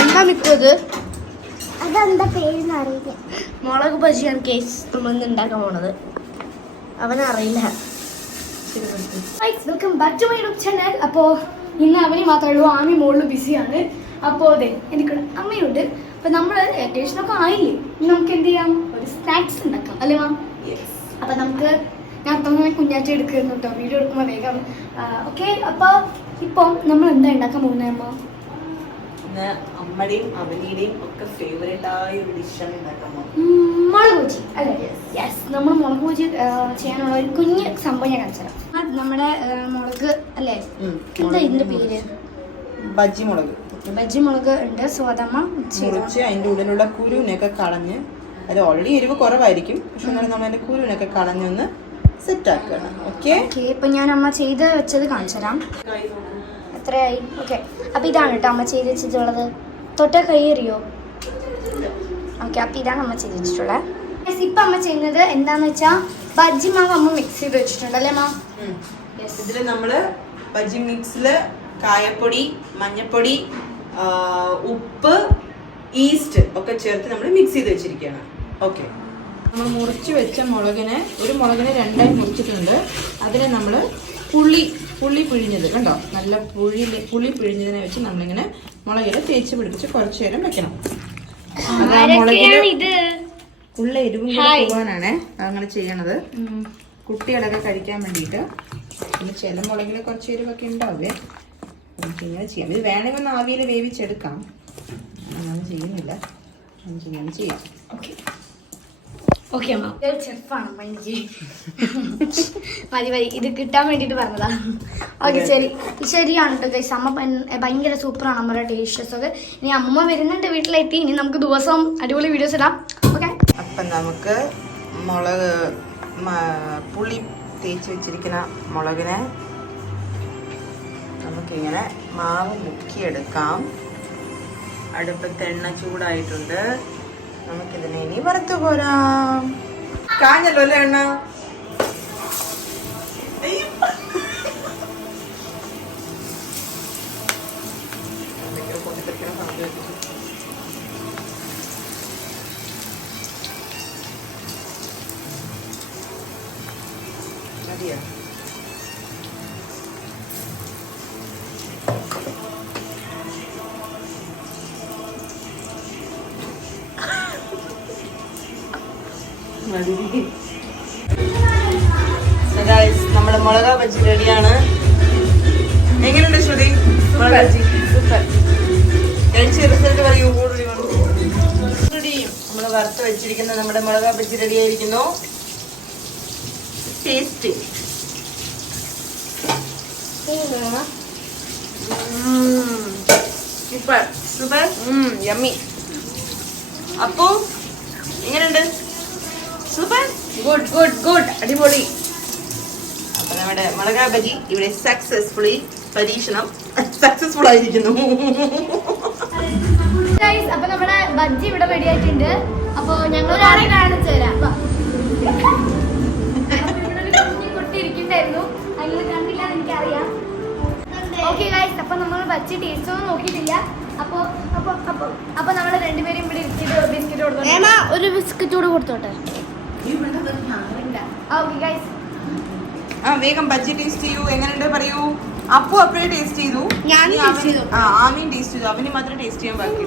എന്താ മിക്കത് അതെന്താ പേരെന്ന് അറിയില്ല. മുളക് ബജിയാണ് കേസ് നമ്മൾ ഉണ്ടാക്കാൻ പോണത്. അവനറിയില്ല. Welcome back to my YouTube channel. അപ്പോൾ ഇന്ന് അവന് മാത്രമേ ഉള്ളൂ, ആമി മോളിൽ ബിസിയാണ്. അപ്പോൾ അതെ എനിക്കിവിടെ അമ്മയുണ്ട്. അപ്പോൾ നമ്മൾ ടേഷനൊക്കെ ആയില്ലേ, നമുക്ക് എന്ത് ചെയ്യാം, ഒരു സ്നാക്സ് ഉണ്ടാക്കാം അല്ലേ മാം? അപ്പം നമുക്ക് ഞാൻ തന്നെ കുഞ്ഞാറ്റി എടുക്കുന്നു കേട്ടോ, വീഡിയോ എടുക്കുമ്പോൾ വേഗം. ഓക്കെ, അപ്പോൾ ഇപ്പം നമ്മൾ എന്താ ഉണ്ടാക്കാൻ പോകുന്നത് അമ്മ? അമ്മയുടെയും അവനിയുടെയും ഒക്കെ ഫേവറേറ്റ് ആയ ഒരു ഡിഷാണ് ഉണ്ടാക്കാൻ പോകുന്നത്. മുളക് ബജി അല്ലേ? യെസ്, നമ്മൾ മുളക് ബജി ചെയ്യാനുള്ള ഒരു കുഞ്ഞ് സംഭവം ഞാൻ കാണിച്ചു തരാം. നമ്മുടെ മുളക് അല്ലേ, എന്താ ഇതിന്റെ പേര്? ബജി മുളക്. ബജി മുളക് ഉണ്ട്. സ്വാദമ്മ മുറിച്ച് അതിന്റെ ഉള്ളിലുള്ള കുരുവിനൊക്കെ കളഞ്ഞ്, അത് ഓൾറെഡി എരിവ് കുറവായിരിക്കും, പക്ഷെ എന്നാലും നമ്മൾ അതിന്റെ കുരുവിനൊക്കെ കളഞ്ഞൊന്ന് സെറ്റ് ആക്കണം. ഓക്കെ, ഇപ്പൊ ഞാൻ അമ്മ ചെയ്ത് വെച്ചത് കാണിച്ചു തരാം. എത്രയായി? ഓക്കെ, അപ്പൊ ഇതാണ് കേട്ടോ അമ്മ ചെയ്ത് വെച്ചിട്ടുള്ളത്. തൊട്ട കൈ എറിയോ? ഓക്കെ, അപ്പൊ ഇതാണ് അമ്മ ചെയ്ത് വെച്ചിട്ടുള്ളത്. ഇപ്പൊ അമ്മ ചെയ്യുന്നത് എന്താന്ന് വെച്ചാ ബജ്ജി മാവ് അമ്മ മിക്സ് ചെയ്ത് വെച്ചിട്ടുണ്ട് അല്ലേ മാം? ഇതില് നമ്മള് ബജി മിക്സില് കായപ്പൊടി, മഞ്ഞപ്പൊടി, ഉപ്പ്, ഈസ്റ്റ് ഒക്കെ ചേർത്ത് നമ്മൾ മിക്സ് ചെയ്ത് വെച്ചിരിക്കുകയാണ്. ഓക്കെ, നമ്മൾ മുറിച്ച് വെച്ച മുളകിനെ, ഒരു മുളകിനെ രണ്ടായി മുറിച്ചിട്ടുണ്ട്. അതിനെ നമ്മൾ പുളി പിഴിഞ്ഞത് കണ്ടോ, നല്ല പുളി പിഴിഞ്ഞതിനെ വെച്ച് നമ്മളിങ്ങനെ മുളകിൽ തേച്ച് പിടിപ്പിച്ച് കുറച്ചു നേരം വെക്കണം. ഉള്ള എരിവും പോകാനാണ് അങ്ങനെ ചെയ്യണത്, കുട്ടികളൊക്കെ കഴിക്കാൻ വേണ്ടിയിട്ട്. പിന്നെ ചില മുളകിൽ കുറച്ച് എരിവൊക്കെ ഉണ്ടാവേ, നമുക്ക് ഇങ്ങനെ ചെയ്യാം. ഇത് വേണമെങ്കിൽ ഒന്ന് ആവിയിൽ വേവിച്ചെടുക്കാം, അങ്ങനെ ചെയ്യുന്നില്ല, നമുക്ക് ഇങ്ങനെ ചെയ്യാം. ഓക്കെ ഓക്കെ അമ്മ, ചെഫാണ് എനിക്ക് മതി ഇത് കിട്ടാൻ വേണ്ടിട്ട് പറഞ്ഞതാ. ഓക്കെ, ശരിയാണ് കേട്ടോ ഗൈസ്. അമ്മ ഭയങ്കര സൂപ്പറാണ് നമ്മുടെ ടേസ്റ്റസ് ഒക്കെ. ഇനി അമ്മ വരുന്നുണ്ട് വീട്ടിലെത്തി, ഇനി നമുക്ക് ദിവസം അടിപൊളി വീഡിയോസ് ഇടാം. ഓക്കെ, അപ്പം നമുക്ക് പുളി തേച്ച് വെച്ചിരിക്കുന്ന മുളകിനെ നമുക്കിങ്ങനെ മാവ് മുക്കിയെടുക്കാം. അടുപ്പത്ത് എണ്ണ ചൂടായിട്ടുണ്ട്, നമുക്കിതിനെ ഇനി വറുത്തു പോരാം. കാഞ്ഞല്ലോ അല്ലേ എണ്ണ? മതിയോ? നമ്മുടെ മുളക് ബജി റെഡിയാണ്. എങ്ങനെയുണ്ട് ശ്രുതി? മുളക് ബജി സൂപ്പർ. കഴിച്ച് റിസൾട്ട് പറയൂ. നമ്മൾ വറുത്ത് വെച്ചിരിക്കുന്ന നമ്മുടെ മുളക് ബജി റെഡി ആയിരിക്കുന്നു. Taste super super yummy. അപ്പോ എങ്ങനെയുണ്ട്? സൂപ്പർ, ഗുഡ് ഗുഡ് ഗുഡ്, അടിപൊളി. അപ്പൊ നമ്മുടെ മുളക് ബജി ഇവിടെ പരീക്ഷണം സക്സസ്ഫുൾ ആയിരിക്കുന്നു. അപ്പൊ നമ്മുടെ ബജ്ജി ഇവിടെ റെഡി ആയിട്ടുണ്ട്. അപ്പൊ ഞങ്ങൾ കാണിച്ചു തരാം. കുട്ടി ഇരിക്കണ്ടായിരുന്നു, അതിൽ കണ്ടില്ല എനിക്കറിയാം. ഓക്കെ ഗൈസ്, അപ്പൊ നമ്മൾ ബജ്ജി ടേസ്റ്റ് ഒന്നും നോക്കിയിട്ടില്ല. അപ്പൊ നമ്മള് രണ്ടുപേരും ഇവിടെ ബിസ്ക്കറ്റ് കൊടുത്തോട്ടെ. ഒരു ബിസ്ക്കറ്റ് കൂടെ കൊടുത്തോട്ടെ. വേഗം ബജ്ജി ടേസ്റ്റ് ചെയ്യൂ. എങ്ങനെയുണ്ട് പറയൂ. അപ്പു അപ്പോഴേ ടേസ്റ്റ് ചെയ്തു, ആമീൻ ടേസ്റ്റ് ചെയ്തു, അവന് മാത്രം ടേസ്റ്റ് ചെയ്യാൻ ബാക്കി.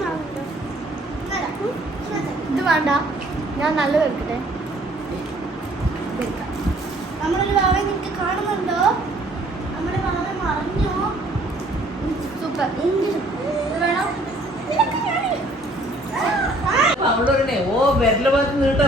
ഇത് വേണ്ട, ഞാൻ നല്ലത് എടുക്കട്ടെ. നമ്മളൊരു വാവ നിങ്ങൾക്ക് കാണുന്നുണ്ടോ? നമ്മുടെ വാവ മറഞ്ഞോ? സൂപ്പർ. വേണം അവളോടനെ ഓ വിരല് ഭാഗത്ത് നീട്ടാ.